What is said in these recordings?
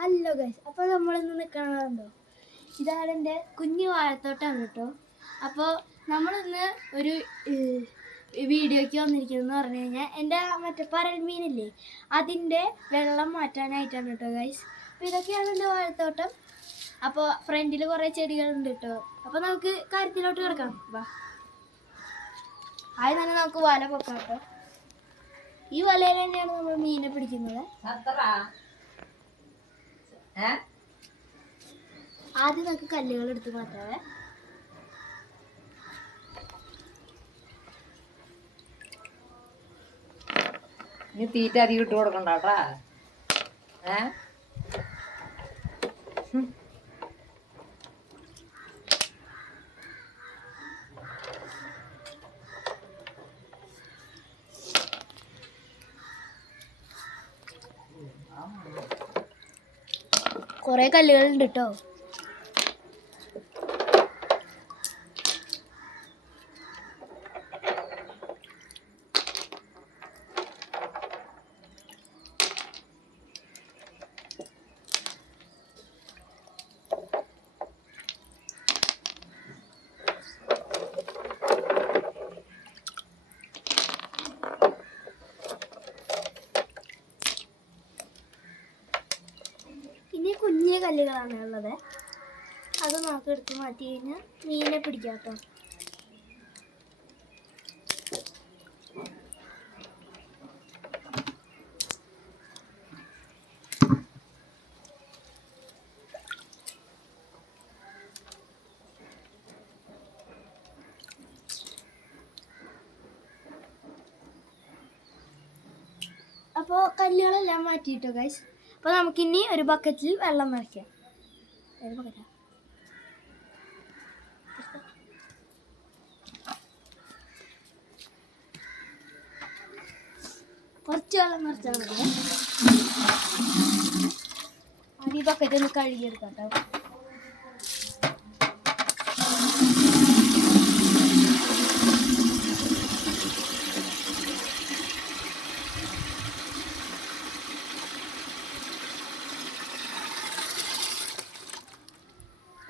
Hello guys, അപ്പോൾ നമ്മളിന്ന് നിൽക്കണതുണ്ടോ, ഇതാണ് എൻ്റെ കുഞ്ഞു വാഴത്തോട്ടാണ് കേട്ടോ. അപ്പോൾ നമ്മളിന്ന് ഒരു വീഡിയോയ്ക്ക് വന്നിരിക്കുന്നതെന്ന് പറഞ്ഞു കഴിഞ്ഞാൽ എൻ്റെ മറ്റേ പരൽ മീനില്ലേ അതിൻ്റെ വെള്ളം മാറ്റാനായിട്ടാണ് കേട്ടോ ഗൈസ്. അപ്പോൾ ഇതൊക്കെയാണ് എൻ്റെ വാഴത്തോട്ടം. അപ്പോൾ ഫ്രണ്ടിൽ കുറേ ചെടികളുണ്ട് കേട്ടോ. അപ്പോൾ നമുക്ക് കാര്യത്തിലോട്ട് കിടക്കാം. വാ, ആദ്യം തന്നെ നമുക്ക് വല പൊക്കാം കേട്ടോ. ഈ വലയിൽ തന്നെയാണ് നമ്മൾ മീനെ പിടിക്കുന്നത്. ആദ്യം നമുക്ക് കല്ലുകൾ എടുത്ത് മാറ്റാവേ. നീ തീറ്റ അധികം ഇട്ട് കൊടുക്കണ്ടാട്ടാ. കുറേ കല്ലുകളുണ്ട് കേട്ടോ. ഇനി കുഞ്ഞു കല്ലുകളാണ് ഉള്ളത്. അത് നമുക്ക് എടുത്ത് മാറ്റി കഴിഞ്ഞാൽ മീനെ പിടിക്കാം കേട്ടോ. അപ്പോൾ കല്ലുകളെല്ലാം മാറ്റിയിട്ടോ ഗൈസ്. അപ്പോൾ നമുക്കിനി ഒരു ബക്കറ്റിൽ വെള്ളം നിറയ്ക്കാം. കുറച്ച് വെള്ളം നിറച്ചാൽ മതി. ഈ ബക്കറ്റ് ഒന്ന് കഴുകിയെടുക്കാം കേട്ടോ.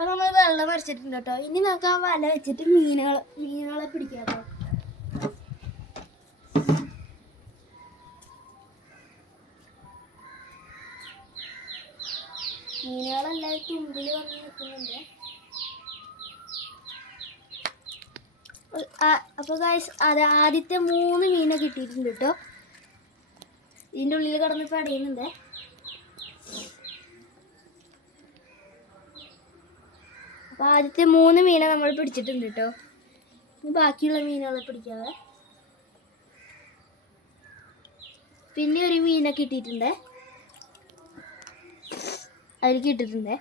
അപ്പോൾ നമ്മൾ വെള്ളം നിറച്ചിട്ടുണ്ട് കേട്ടോ. ഇനി നമുക്ക് ആ വല വെച്ചിട്ട് മീനുകളെ പിടിക്കാം കേട്ടോ. മീനുകളെല്ലാം തുമ്പിൽ വന്ന് നിൽക്കുന്നുണ്ട്. അപ്പോൾ ഗൈസ്, അത് ആദ്യത്തെ 3 മീനെ കിട്ടിയിട്ടുണ്ട് കേട്ടോ. ഇതിൻ്റെ ഉള്ളിൽ കിടന്ന് പടയുന്നുണ്ട്. അപ്പോൾ ആദ്യത്തെ 3 മീനെ നമ്മൾ പിടിച്ചിട്ടുണ്ട് കേട്ടോ. ഇനി ബാക്കിയുള്ള മീനുകളെ പിടിക്കാതെ. പിന്നെ ഒരു മീനെ കിട്ടിയിട്ടുണ്ട്, അതിൽ കിട്ടിയിട്ടുണ്ട്.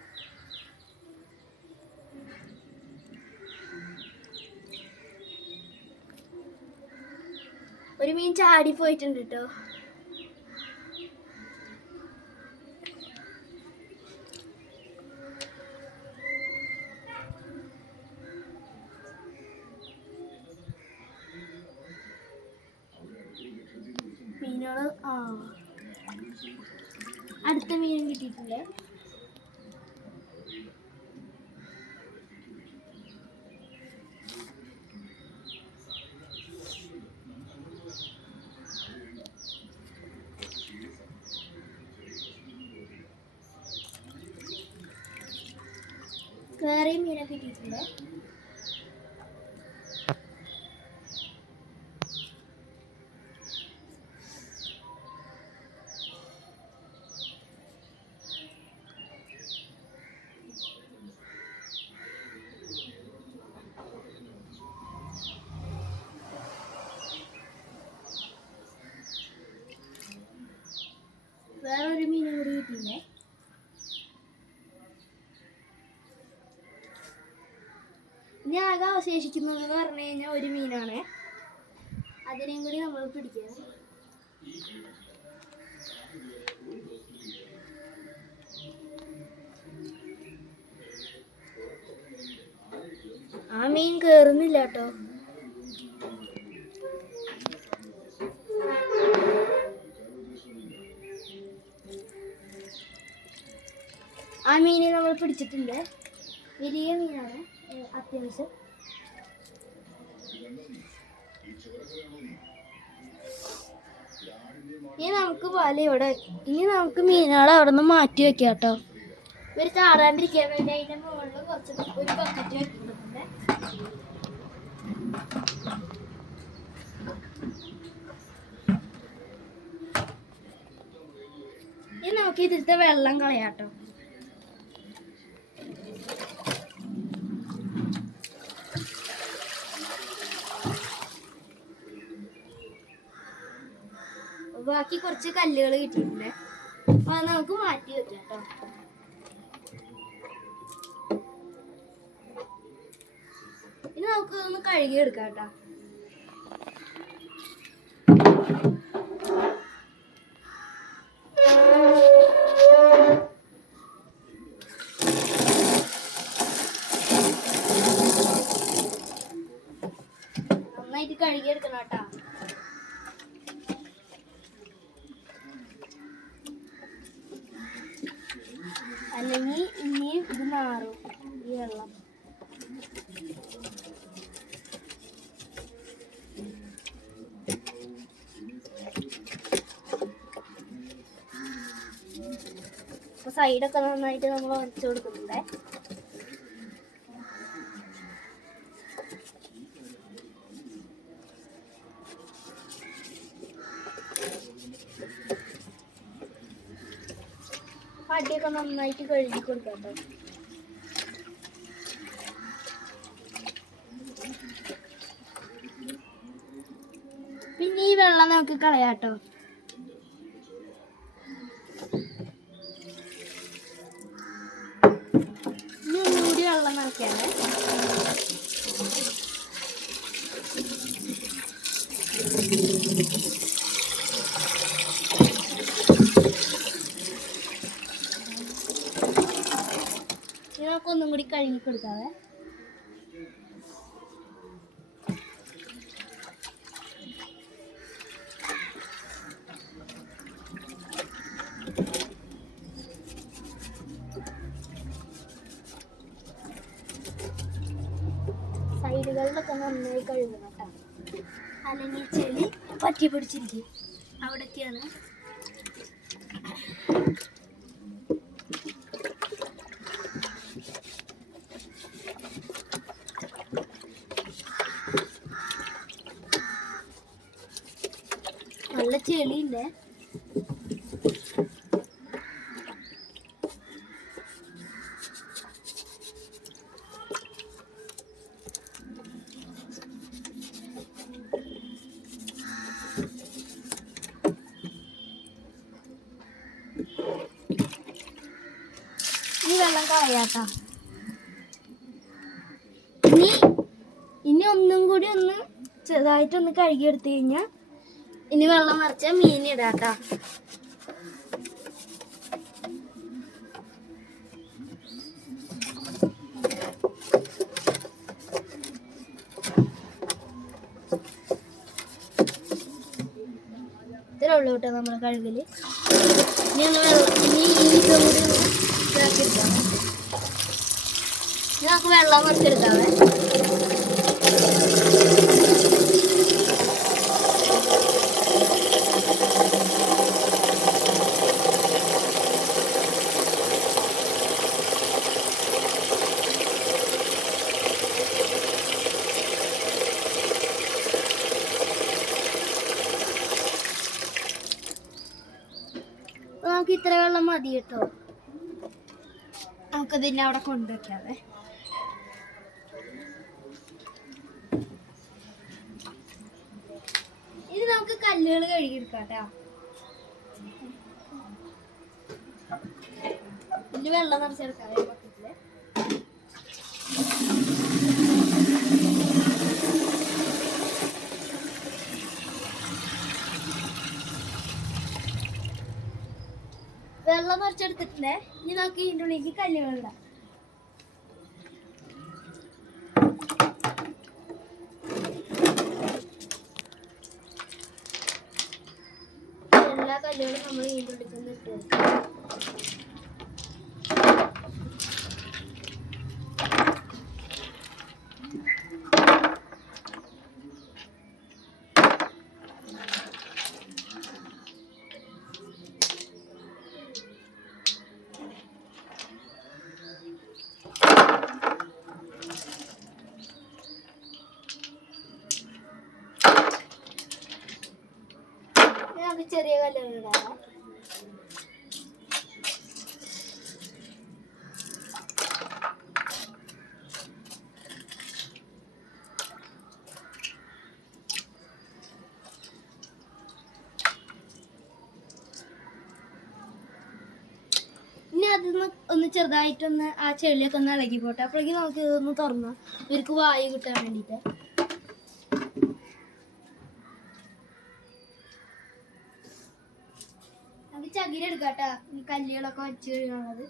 ഒരു മീൻ ചാടി പോയിട്ടുണ്ട് കേട്ടോ. മീനുകൾ അടുത്ത മീനും കിട്ടിയിട്ടുണ്ട്. വേറെയും മീനെ കിട്ടിയിട്ടുണ്ട്. വേറൊരു മീനും കൂടി കിട്ടിയില്ലേ. ഇനി ആകെ അവശേഷിക്കുന്നത് എന്ന് പറഞ്ഞു കഴിഞ്ഞാൽ ഒരു മീനാണ്. അതിനെയും കൂടി നമ്മൾ പിടിക്കുക. ആ മീൻ കേറുന്നില്ല കേട്ടോ. നമ്മൾ പിടിച്ചിട്ടുണ്ട്. വലിയ മീനാണ് അത്യാവശ്യം. ഇനി നമുക്ക് മീനുകളെ അവിടെ നിന്ന് മാറ്റി വെക്കാം കേട്ടോ. ഇവർ ചാടാണ്ടിരിക്കാൻ വേണ്ടി അതിൻ്റെ മുകളിൽ ഒരു ബക്കറ്റ് വെക്കുന്നുണ്ട്. ഇനി നമുക്ക് ഇതിലത്തെ വെള്ളം കളയാട്ടോ. ബാക്കി കുറച്ച് കല്ലുകൾ കിട്ടിയിട്ടുണ്ട്. അപ്പൊ അത് നമുക്ക് മാറ്റി വെക്കാം കേട്ടോ. ഇനി നമുക്ക് ഒന്ന് കഴുകി എടുക്കാം കേട്ടോ. നന്നായിട്ട് കഴുകി എടുക്കണം കേട്ടോ. അല്ലെങ്കിൽ ഇനിയും ഇത് മാറും ഈ വെള്ളം. അപ്പൊ സൈഡൊക്കെ നന്നായിട്ട് നമ്മൾ വരച്ചു കൊടുക്കുന്നുണ്ടേ. അടിയൊക്കെ നന്നായിട്ട് കഴുകി കൊടുക്കാം കേട്ടോ. പിന്നെ ഈ വെള്ളം നമുക്ക് കളയാട്ടോ. ഇനി ഒന്നുകൂടി വെള്ളം നിറയ്ക്കാണ്. ഒന്നും കൂടി കഴുകി കൊടുക്കാവേ. സൈഡുകളിലൊക്കെ നന്നായി കഴുകണം കേട്ടോ. അല്ലെങ്കിൽ ചെളി പറ്റി പിടിച്ചിരിക്കും. അവിടൊക്കെയാണ്. നല്ല ചെളിയുണ്ട്. ഈ വെള്ളം കളയാട്ടോ. ഇനി ഒന്നും കൂടി ഒന്ന് ചെറുതായിട്ടൊന്ന് കഴുകിയെടുത്തു കഴിഞ്ഞാൽ ഇനി വെള്ളം നിറച്ച മീൻ ഇടാട്ടോ. ഇത്രേ ഉള്ളൂ കേട്ടോ നമ്മൾ കഴുകല്. ഇനി ഇതും കൂടി ഇതാക്കി എടുക്കാം. ഇനി നമുക്ക് വെള്ളം നിറച്ചെടുക്കാവേ. നമുക്ക് ഇത്ര വെള്ളം മതി കേട്ടോ. നമുക്കതിനെ അവിടെ കൊണ്ടുവയ്ക്കാതെ. ഇനി നമുക്ക് കല്ലുകൾ കഴുകിയെടുക്കാം കേട്ടോ. ഇതിൽ വെള്ളം നിറച്ചെടുക്കാം ബക്കറ്റില്. വെള്ളം നിറച്ചെടുത്തിട്ടുണ്ട്. ഇനി നമുക്ക് ഇതിൻ്റെ ഉള്ളിലേക്ക് കല്ലുകളിടാം. എല്ലാ കല്ലുകളും നമ്മൾ ഇതിൻ്റെ ഉള്ളിൽ നിന്ന് ഇട്ട് കൊടുക്കാം. ചെറിയ കല്ലുകളിടാം. ഇനി അതൊന്ന് ചെറുതായിട്ടൊന്ന് ആ ചെളിയൊക്കെ ഒന്ന് ഇളകി പോട്ടെ. അപ്പോഴേക്കും നമുക്ക് ഇതൊന്ന് തുറന്ന് ഇവർക്ക് വായു കിട്ടാൻ വേണ്ടിയിട്ട് നമുക്ക് ചകിരി എടുക്കാട്ടാ. ഈ കല്ലുകളൊക്കെ വെച്ച് കഴിയുന്നത്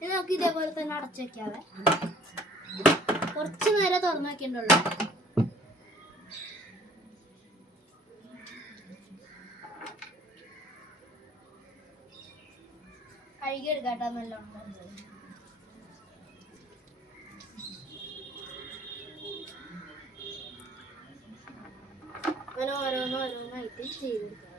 ഇനി നമുക്ക് ഇതേപോലെ തന്നെ അടച്ചു വെക്കാതെ കുറച്ച് നേരം തുറന്നു വെക്കേണ്ടുള്ളൂ. കഴുകി എടുക്കാട്ടാ നല്ലോണം. അങ്ങനെ ഓരോന്നായിട്ട് ചെയ്തെടുക്കാതെ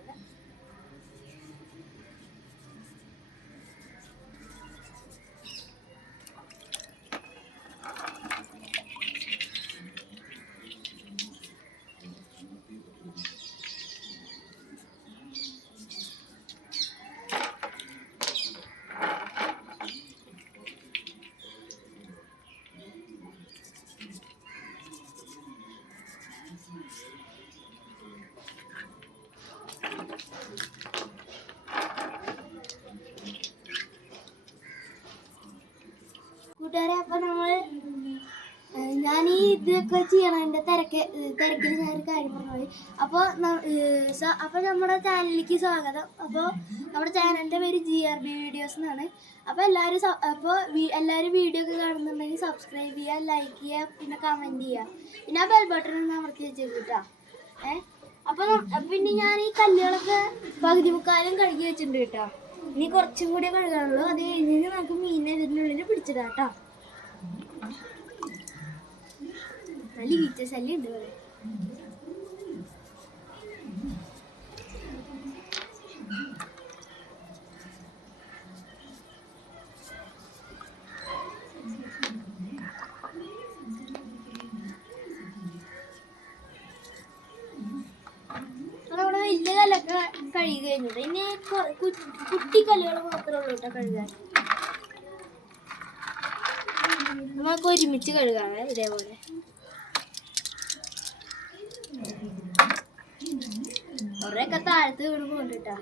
കൂട്ടുകാരെ. അപ്പൊ ഞാൻ ഈ ഇതൊക്കെ ചെയ്യണം. എൻ്റെ തിരക്കിൽ ഞാനൊരു കാര്യം പറഞ്ഞത്. അപ്പോൾ നമ്മുടെ ചാനലിലേക്ക് സ്വാഗതം. അപ്പോൾ നമ്മുടെ ചാനലിൻ്റെ പേര് GRB വീഡിയോസ് എന്നാണ്. അപ്പോൾ എല്ലാവരും വീഡിയോ ഒക്കെ കാണുന്നുണ്ടെങ്കിൽ സബ്സ്ക്രൈബ് ചെയ്യുക, ലൈക്ക് ചെയ്യുക, പിന്നെ കമൻറ്റ് ചെയ്യുക, പിന്നെ ആ ബെൽ ബട്ടൺ ഒന്ന് അമർത്തി വെച്ചേക്കിട്ടാ. അപ്പോൾ പിന്നെ ഞാൻ ഈ കല്ലുകളൊക്കെ പകുതി മുക്കാലും കഴുകി വെച്ചിട്ടുണ്ട് കേട്ടോ. ഇനി കുറച്ചും കൂടി കഴുകാനുള്ളൂ. അത് കഴിഞ്ഞ് നമുക്ക് മീനെ ഇതിനുള്ളിൽ പിടിച്ചിടാം കേട്ടോ. നല്ല ഈച്ച ശല്യം ഉണ്ട് ഇവിടെ. നമ്മുടെ വലിയ കല്ലൊക്കെ കഴുകി കഴിഞ്ഞിട്ട് ഇനി കുട്ടി കല്ലുകൾ മാത്രമേ ഉള്ളൂ കേട്ടോ കഴുകാൻ. നമുക്ക് ഒരുമിച്ച് കഴുകാതെ ഇതേപോലെ. കുറെയൊക്കെ താഴത്ത് വീണ് പോണ്ടിട്ടാ.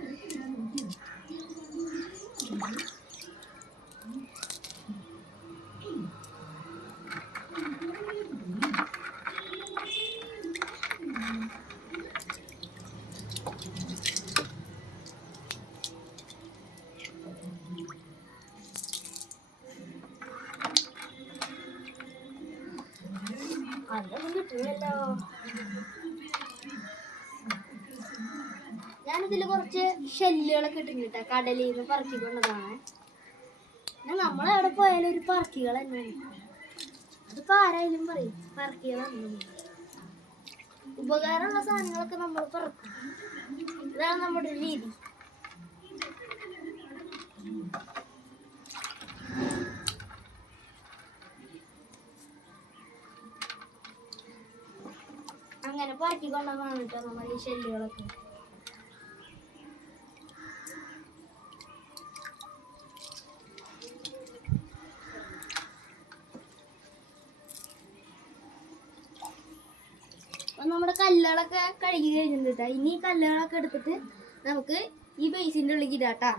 അതൊന്നും കിട്ടില്ലല്ലോ. ഞാനിതിൽ കുറച്ച് ഷെല്ലുകളൊക്കെ ഇട്ടിട്ടാ കടലിൽ നിന്ന് പറക്കിക്കൊണ്ടതാണ്. നമ്മളെവിടെ പോയാലും ഒരു പറക്കികൾ തന്നെയാണ്. അതിപ്പോൾ ആരായാലും പറയും പറക്കികളാണ്. ഉപകാരമുള്ള സാധനങ്ങളൊക്കെ നമ്മൾ പറക്കും. ഇതാണ് നമ്മുടെ ഒരു രീതി. അങ്ങനെ പറക്കിക്കൊണ്ടതാണ് കേട്ടോ നമ്മൾ ഈ ഷെല്ലുകളൊക്കെ. അപ്പം നമ്മുടെ കല്ലുകളൊക്കെ കഴുകി കഴിഞ്ഞിട്ട് ഇനി ഈ കല്ലുകളൊക്കെ എടുത്തിട്ട് നമുക്ക് ഈ ബേസിൻ്റെ ഉള്ളിലേക്ക് ഇടാട്ടാ.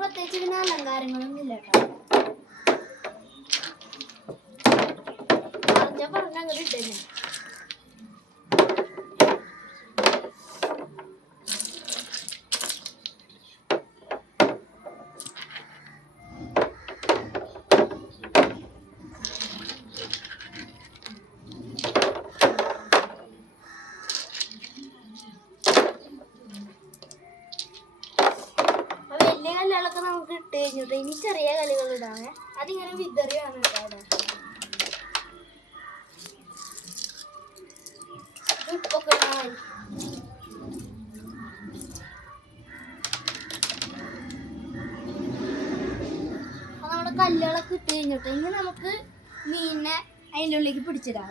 പ്രത്യേകിച്ച് പിന്നെ അലങ്കാരങ്ങളൊന്നും ഇല്ല കേട്ടോ. പറഞ്ഞ അങ്ങോട്ട് ഇട്ടേ. വലിയ കല്ലുകളൊക്കെ നമുക്ക് ഇട്ട് കഴിഞ്ഞിട്ട് ഇനി ചെറിയ കല്ലുകൾ ഇടാണ്. അതിങ്ങനെ വിതറിയാണ് കേട്ടോ. ഉപ്പൊക്കെ ഇട്ട് കഴിഞ്ഞിട്ട് ഇനി നമുക്ക് മീനിനെ അതിൻ്റെ ഉള്ളിലേക്ക് പിടിച്ചിടാം.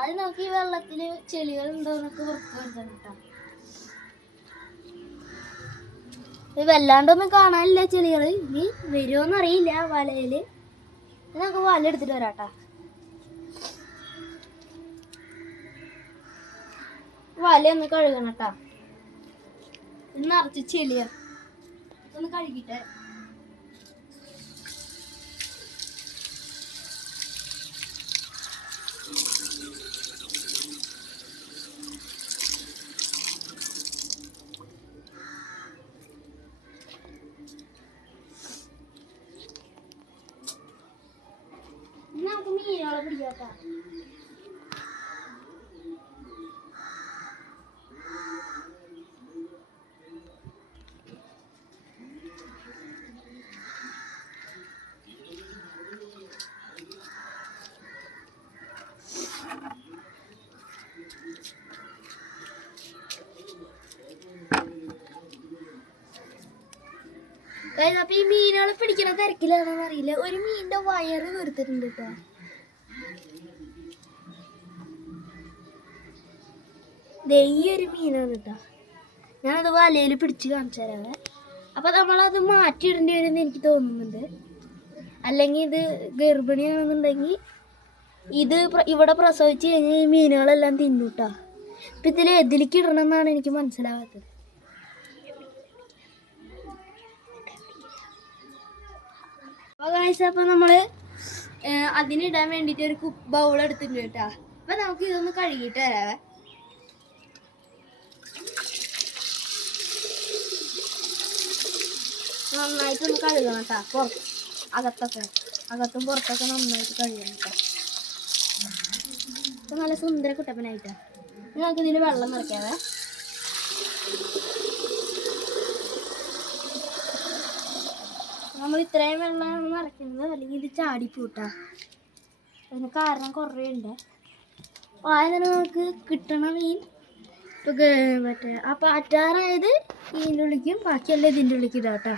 അത് നമുക്ക് ഈ വെള്ളത്തിൽ ചെളികൾ ഉണ്ടോ എന്നൊക്കെ ഉറപ്പ് വരുത്തണം കേട്ടോ. വല്ലാണ്ടൊന്നും കാണാനില്ല ചെളികൾ. ഇനി വരുമോന്നറിയില്ല വലയില്. നമുക്ക് വല എടുത്തിട്ട് വരാട്ടാ. വല ഒന്ന് കഴുകണം കേട്ടാ. നിറച്ച് ചെളിയ ഒന്ന് കഴുകിട്ടെ. നമുക്ക് മീനുകളെ പിടിക്കാട്ടാ. അപ്പൊ ഈ മീനുകളെ പിടിക്കണ തിരക്കിലാണെന്ന് അറിയില്ല. ഒരു മീനിന്റെ വയറ് വീർത്തിട്ടുണ്ട് കേട്ടോ. ഈ ഒരു മീനാണ് കേട്ടോ. ഞാനത് വലയിൽ പിടിച്ച് കാണിച്ചു തരാവേ. അപ്പൊ നമ്മളത് മാറ്റിയിടേണ്ടി വരുമെന്ന് എനിക്ക് തോന്നുന്നുണ്ട്. അല്ലെങ്കിൽ ഇത് ഗർഭിണിയാണെന്നുണ്ടെങ്കിൽ ഇത് ഇവിടെ പ്രസവിച്ച് കഴിഞ്ഞാൽ ഈ മീനുകളെല്ലാം തിന്നൂട്ടാ. അപ്പൊ ഇതിൽ എതിലേക്ക് ഇടണം എന്നാണ് എനിക്ക് മനസ്സിലാവാത്തത്. അപ്പൊ നമ്മള് അതിനിടാൻ വേണ്ടിട്ട് ഒരു ബൗൾ എടുത്തിട്ടുണ്ട് കേട്ടാ. അപ്പൊ നമുക്ക് ഇതൊന്ന് കഴുകിയിട്ട് വരാവേ. നന്നായിട്ടൊന്ന് കഴുകണം കേട്ടാ. അകത്തും പുറത്തൊക്കെ നന്നായിട്ട് കഴുകണം കേട്ടോ. അപ്പൊ നല്ല സുന്ദര കുട്ടപ്പനായിട്ടാ. നമുക്ക് ഇതിൽ വെള്ളം നിറയ്ക്കാവേ. നമ്മൾ ഇത്രയും വെള്ളമാണ് നിറയ്ക്കുന്നത്, അല്ലെങ്കിൽ ഇത് ചാടിപ്പോട്ടാ. അതിന് കാരണം കുറേ ഉണ്ട്. അപ്പോൾ ആദ്യം നമുക്ക് കിട്ടണ മീൻ ഇപ്പോൾ മറ്റേ ആ പാറ്റാറായത് ഇതിൻ്റെ ഉള്ളിക്കും ബാക്കിയെല്ലാം ഇതിൻ്റെ ഉള്ളിലേക്ക് ഇടാം കേട്ടോ.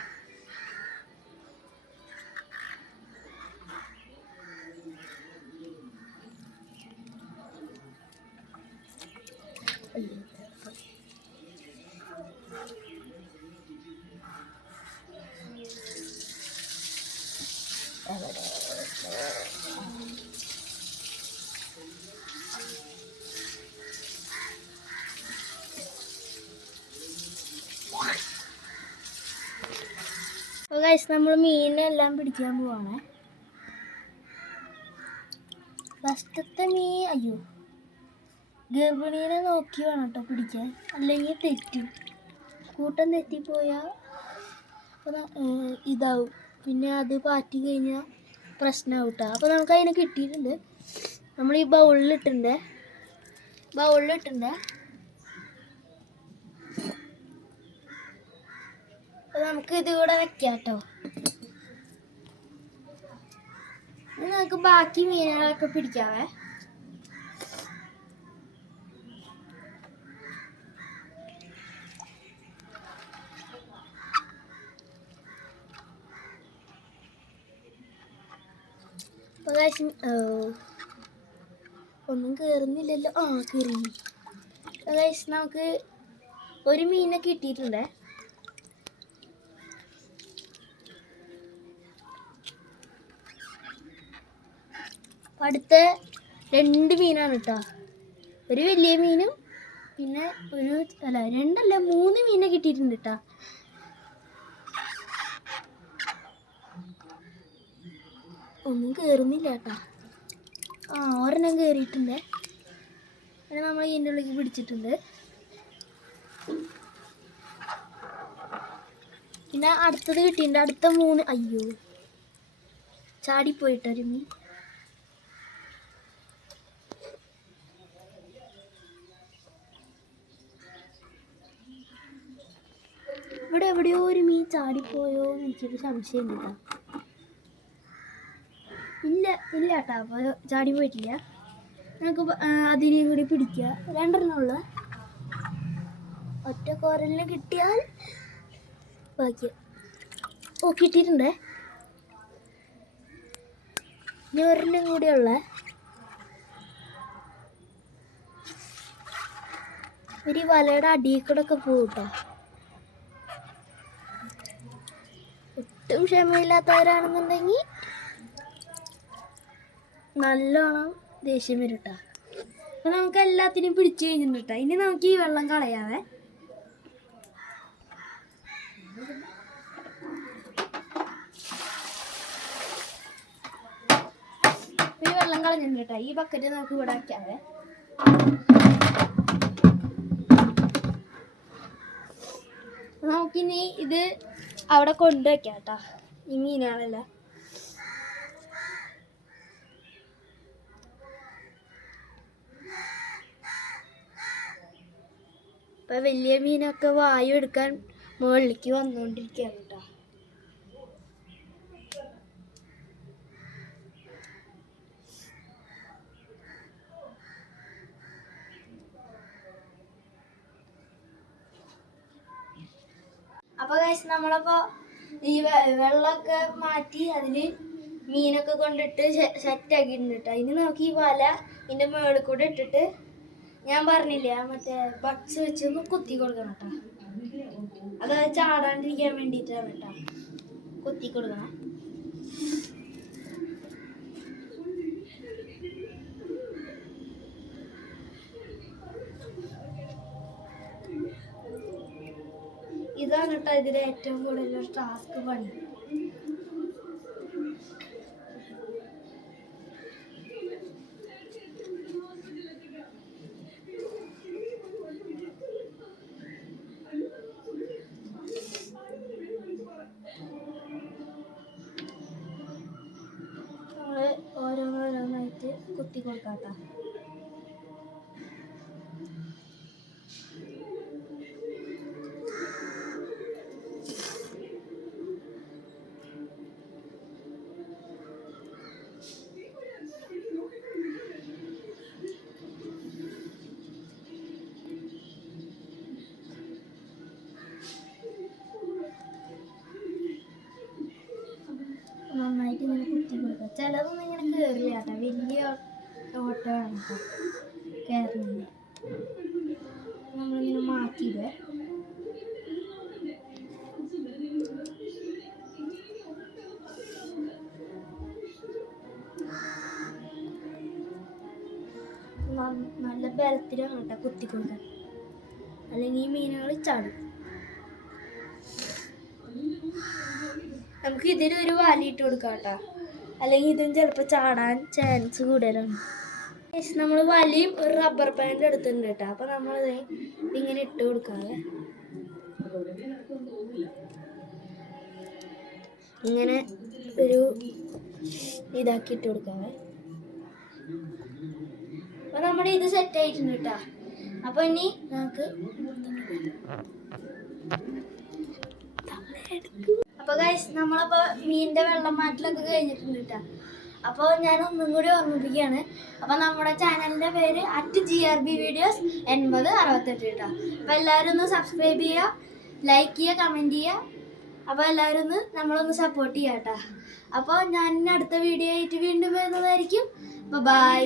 അപ്പോൾ ഗൈസ് നമ്മൾ മീനെല്ലാം പിടിക്കാൻ പോവാണ്. ഫസ്റ്റത്തെ മീൻ അയ്യോ ഗർഭിണീനെ നോക്കി വേണം കേട്ടോ പിടിക്കാൻ, അല്ലെങ്കിൽ തെറ്റും. കൂട്ടം തെറ്റിപ്പോയാൽ ഇതാവും, പിന്നെ അത് പാറ്റി കഴിഞ്ഞാൽ പ്രശ്നമാവും കേട്ടോ. അപ്പോൾ നമുക്ക് അതിനെ കിട്ടിയിട്ടുണ്ട്. നമ്മൾ ഈ ബൗളിലിട്ടുണ്ട്. അപ്പോൾ നമുക്ക് ഇത് കൂടെ വെക്കാം കേട്ടോ. നമുക്ക് ബാക്കി മീനുകളൊക്കെ പിടിക്കാവേ. ഒന്നും കയറുന്നില്ലല്ലോ. കയറി. നമുക്ക് ഒരു മീനെ കിട്ടിയിട്ടുണ്ട്. അടുത്ത 2 മീനാണ് കേട്ടോ. ഒരു വലിയ മീനും പിന്നെ 3 മീനെ കിട്ടിയിട്ടുണ്ട് കേട്ടോ. ഒന്നും കയറുന്നില്ല കേട്ടോ. ഒരെണ്ണം കയറിയിട്ടുണ്ട്. പിന്നെ നമ്മൾ ഇതിൻ്റെ ഉള്ളിലേക്ക് പിടിച്ചിട്ടുണ്ട്. പിന്നെ അടുത്തത് കിട്ടിയിട്ടുണ്ട്. അടുത്ത 3 അയ്യോ ചാടിപ്പോയിട്ടൊരു മീൻ. ഇവിടെ എവിടെയോ ഒരു മീൻ ചാടിപ്പോയോ എന്ന് എനിക്കൊരു സംശയം ഉണ്ട് കേട്ടോ. ഇല്ല കേട്ടോ. അപ്പോൾ ചാടി പോയിട്ടില്ല. നമുക്ക് അതിനെയും കൂടി പിടിക്കുക. 2 ഉള്ള ഒറ്റ കോരലിന് കിട്ടിയാൽ ഭാഗ്യം. ഓ കിട്ടിയിട്ടുണ്ടേ. ഇനി ഒരെണ്ണം കൂടിയുള്ള ഒരു വലയുടെ അടിയിൽ കൂടെ ഒക്കെ പോകട്ടോ. ഒട്ടും ക്ഷമയില്ലാത്തവരാണെന്നുണ്ടെങ്കിൽ നല്ലോണം ദേഷ്യം വരും കേട്ടോ. അപ്പം നമുക്ക് എല്ലാത്തിനും പിടിച്ചു കഴിഞ്ഞിട്ടുണ്ട് കേട്ടോ. ഇനി നമുക്ക് ഈ വെള്ളം കളയാവേ. ഈ വെള്ളം കളഞ്ഞിട്ടുണ്ട് കേട്ടോ. ഈ ബക്കറ്റ് നമുക്ക് ഇവിടെ വയ്ക്കാവേ. നമുക്കിനി ഇത് അവിടെ കൊണ്ടുവയ്ക്കാം കേട്ടോ, ഈ മീനുകളെല്ലാം. ഇപ്പം വലിയ മീനൊക്കെ വായു എടുക്കാൻ മുകളിലേക്ക് വന്നുകൊണ്ടിരിക്കുകയാണ് കേട്ടോ. അപ്പോൾ ഗൈസ് നമ്മളപ്പോൾ ഈ വെള്ളമൊക്കെ മാറ്റി അതിൽ മീനൊക്കെ കൊണ്ടിട്ട് സെറ്റാക്കിയിട്ടുണ്ട് കേട്ടോ. ഇനി നമുക്ക് ഈ വല ഇതിൻ്റെ മുകളിൽ കൂടെ ഇട്ടിട്ട് ഞാൻ പറഞ്ഞില്ലേ മറ്റേ ബഡ്സ് വെച്ച് ഒന്ന് കുത്തി കൊടുക്കണം കേട്ടോ. അത് ചാടാണ്ടിരിക്കാൻ വേണ്ടിയിട്ടാണ് കേട്ടോ കുത്തി കൊടുക്കണം. ഇതാണ് കേട്ടോ ഇതിലെ ഏറ്റവും കൂടുതൽ ടാസ്ക് പണി. ഓരോന്നോരോന്നായിട്ട് കുത്തി കൊടുക്കാം കേട്ടോ. നന്നായിട്ട് ഇങ്ങനെ കുത്തി കൊടുക്കുക. ചിലതൊന്നും ഇങ്ങനെ കയറില്ല കേട്ടോ, വലിയ ഓട്ടമാണ് കേട്ടോ കയറുന്നത്. നമ്മളിങ്ങനെ മാറ്റിയിടുക. നല്ല ബലത്തിലാണ് കേട്ടോ കുത്തി കൊടുക്കാൻ, അല്ലെങ്കിൽ ഈ മീനുകൾ ചാടും. നമുക്ക് ഇതിലൊരു വാലിയിട്ട് കൊടുക്കാം കേട്ടോ, അല്ലെങ്കിൽ ഇതും ചിലപ്പോൾ ചാടാൻ ചാൻസ് കൂടുതലാണ്. നമ്മൾ വലിയും ഒരു റബ്ബർ ബാൻഡ് എടുത്തിട്ടുണ്ട് കേട്ടോ. അപ്പോൾ നമ്മളിത് ഇങ്ങനെ ഇട്ട് കൊടുക്കാതെ ഇങ്ങനെ ഒരു ഇതാക്കി ഇട്ട് കൊടുക്കാവേ. അപ്പോൾ നമ്മുടെ ഇത് സെറ്റ് ആയിട്ടുണ്ട് കേട്ടോ. അപ്പോൾ ഇനി നമുക്ക് അപ്പോൾ ഗൈസ് നമ്മളപ്പോൾ മീനിൻ്റെ വെള്ളം മാറ്റലൊക്കെ കഴിഞ്ഞിട്ടുണ്ട് കേട്ടോ. അപ്പോൾ ഞാൻ ഒന്നും കൂടി ഓർമ്മിപ്പിക്കുകയാണ്. അപ്പോൾ നമ്മുടെ ചാനലിൻ്റെ പേര് @GRB Videos 8068 കേട്ടോ. അപ്പോൾ എല്ലാവരും ഒന്ന് സബ്സ്ക്രൈബ് ചെയ്യുക, ലൈക്ക് ചെയ്യുക, കമൻറ്റ് ചെയ്യുക. അപ്പോൾ എല്ലാവരും ഒന്ന് നമ്മളൊന്ന് സപ്പോർട്ട് ചെയ്യാം കേട്ടോ. അപ്പോൾ ഞാൻ അടുത്ത വീഡിയോ ആയിട്ട് വീണ്ടും വരുന്നതായിരിക്കും. ബൈ.